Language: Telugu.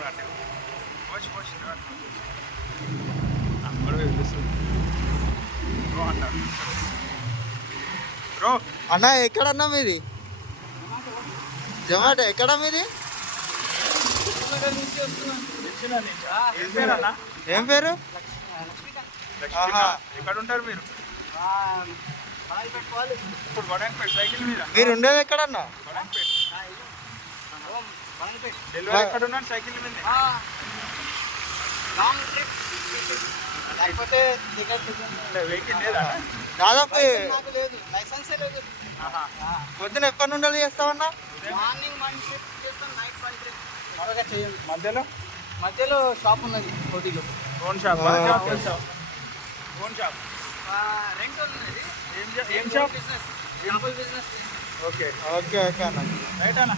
తమ్ముడు అంటే పోసి పోసి తమ్ముడు పిలుస్తుంది బ్రో అంటారు బ్రో. అన్న ఎక్కడన్నా మీది జొమాటో ఎక్కడ మీది? ఏం పేరు అన్న? ఏం పేరు? లక్ష్మీకా. ఎక్కడ ఉంటారు మీరు? ఇప్పుడు వడంపేట సైకిల్ మీద. మీరు ఉండేది ఎక్కడన్నా? వడంపేట. డెలివరీ ఎక్కడ ఉన్నాను సైకిల్ మీద. వెహికల్ లేదా? దాదాపు లేదు, లైసెన్సే లేదు. పొద్దున ఎప్పటి నుండి చేస్తావన్నా? మార్నింగ్ 1 ట్రిప్ చేస్తాం, నైట్ 1 ట్రిప్. త్వరగా చేయండి. మధ్యలో మధ్యలో షాప్ ఉన్నది కోటిలో. Own shop. Okay. Own shop. Rent ఉన్నది. ఏం shop? Business, temple business. Okay okay okay అన్న. రైట్ అన్న.